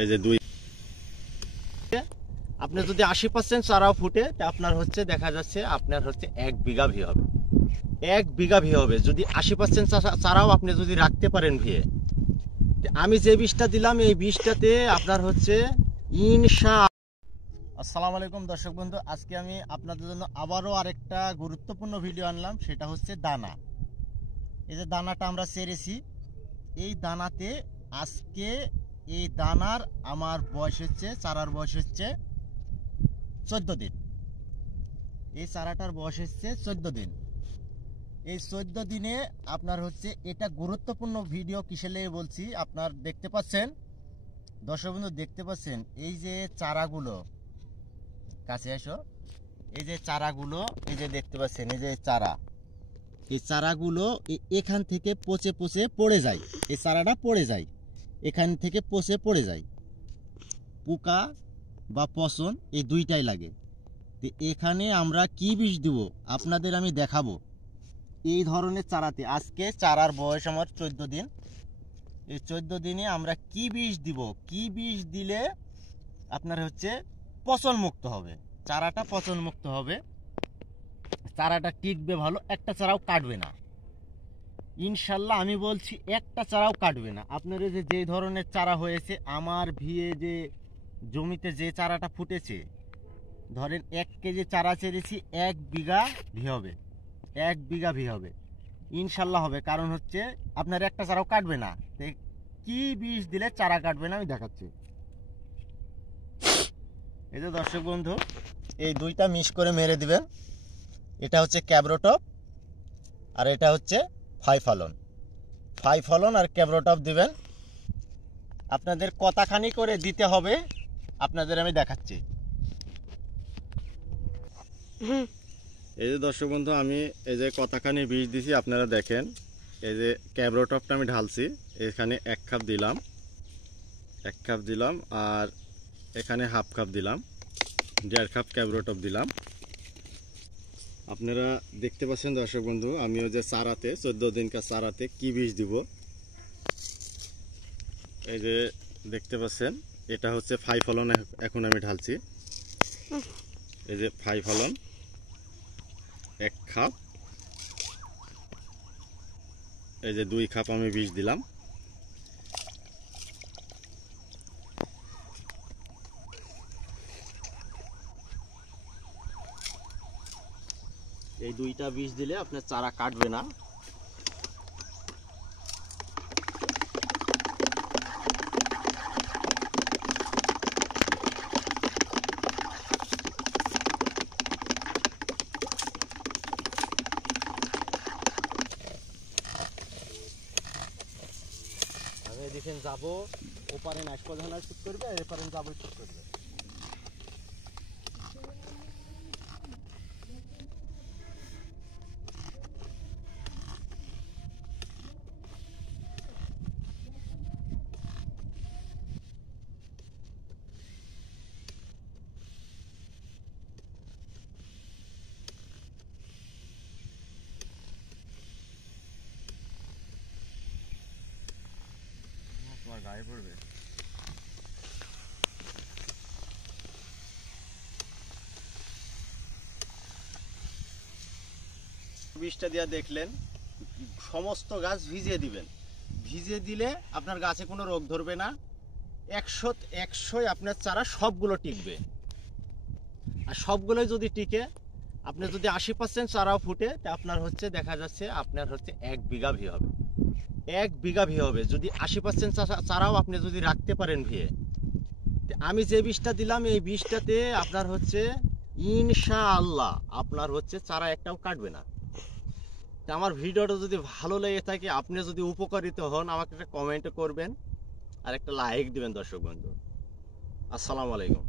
এই যে দুই আপনি যদি 80% চারাও ফুটে আপনার হচ্ছে দেখা যাচ্ছে আপনার হচ্ছে 1 বিঘা ভি হবে। 1 বিঘা ভি হবে যদি 80% চারাও আপনি যদি রাখতে পারেন ভিয়ে। আমি যে বীজটা দিলাম এই বীজটাতে আপনার হচ্ছে আসসালামু আলাইকুম দর্শক বন্ধু, আজকে আমি আপনাদের জন্য আবারও আরেকটা গুরুত্বপূর্ণ ভিডিও আনলাম। সেটা হচ্ছে দানা। এই যে দানাটা আমরা ছেড়েছি, এই দানাতে আজকে এই দানার আমার বয়স হচ্ছে, চারার বয়স হচ্ছে 14 দিন। এই চারাটার বয়স হচ্ছে 14 দিন। এই 14 দিনে আপনার হচ্ছে এটা গুরুত্বপূর্ণ ভিডিও কিসে লেগে বলছি, আপনার দেখতে পাচ্ছেন দর্শক বন্ধু, দেখতে পাচ্ছেন এই যে চারাগুলো, কাছে এসো, এই যে চারাগুলো, এই যে দেখতে পাচ্ছেন এই যে চারা, এই চারাগুলো এখান থেকে পচে পচে পড়ে যায়। এই চারাটা পড়ে যায়, এখান থেকে পচে পড়ে যায়। পোকা বা পচন এই দুইটাই লাগে। তো এখানে আমরা কি বিষ দেব আপনাদের আমি দেখাবো। এই ধরনের চারাতে আজকে চারার বয়স আমার 14 দিন। এই 14 দিনে আমরা কি বিষ দিব, কি বিষ দিলে আপনার হচ্ছে পচন মুক্ত হবে, চারাটা পচন মুক্ত হবে, চারাটা টিকবে ভালো, একটা চারাও কাটবে না ইনশাল্লাহ। আমি বলছি একটা চারাও কাটবে না। আপনার যে ধরনের চারা হয়েছে আমার ভিয়ে, যে জমিতে যে চারাটা ফুটেছে, ধরেন 1 কেজি চারা ছেড়েছি, 1 বিঘা ভি হবে, 1 বিঘা ভি হবে ইনশাল্লাহ হবে। কারণ হচ্ছে আপনার একটা চারাও কাটবে না। কি বিষ দিলে চারা কাটবে না আমি দেখাচ্ছি। এই যে দর্শক বন্ধু, এই দুইটা মিক্স করে মেরে দিবেন। এটা হচ্ছে ক্যাব্রোটপ আর এটা হচ্ছে ফাইফলন। ফাইফলন আর ক্যাব্রোটপ দিবেন। আপনাদের কতখানি করে দিতে হবে আপনাদের আমি দেখাচ্ছি। এই যে দর্শক বন্ধু, আমি এই যে কতখানি বীজ দিছি আপনারা দেখেন। এই যে ক্যাব্রোটপটা আমি ঢালছি, এখানে 1 কাপ দিলাম, 1 কাপ দিলাম, আর এখানে হাফ কাপ দিলাম, 1.5 কাপ ক্যাব্রোটপ দিলাম। আপনারা দেখতে পাচ্ছেন দর্শক বন্ধু, আমি ওই যে চারাতে 14 দিনকার চারাতে কি বীজ দিব, এই যে দেখতে পাচ্ছেন এটা হচ্ছে ফাইফলন। এখন আমি ঢালছি, এই যে ফাইফলন 1 কাপ, এই যে 2 কাপ আমি বীজ দিলাম। এই দুইটা বীজ দিলে আপনার চারা কাটবে না। আমি দেখেন যাবো ওপারে নাশপাধানা শুট করবে, আর এপারে যাবো শুট করবে। তোমার গায়ে পড়বে। বীজটা দিয়া দেখলেন, সমস্ত গাছ ভিজিয়ে দিবেন। ভিজিয়ে দিলে আপনার গাছে কোনো রোগ ধরবে না। 100 আপনার চারা সবগুলো টিকবে। আর সবগুলোই যদি টিকে, আপনি যদি 80% চারাও ফুটে আপনার হচ্ছে দেখা যাচ্ছে আপনার হচ্ছে 1 বিঘা ভি হবে। 1 বিঘা ভি হবে যদি 80% চারাও আপনি যদি রাখতে পারেন ভিয়ে। আমি যে বীজটা দিলাম এই বীজটাতে আপনার হচ্ছে ইনশাআল্লাহ আপনার হচ্ছে চারা একটাও কাটবে না। আমার ভিডিওটা যদি ভালো লেগে থাকে, আপনি যদি উপকারিত হন, আমাকে একটা কমেন্ট করবেন আর একটা লাইক দিবেন দর্শক বন্ধু। আসসালামু আলাইকুম।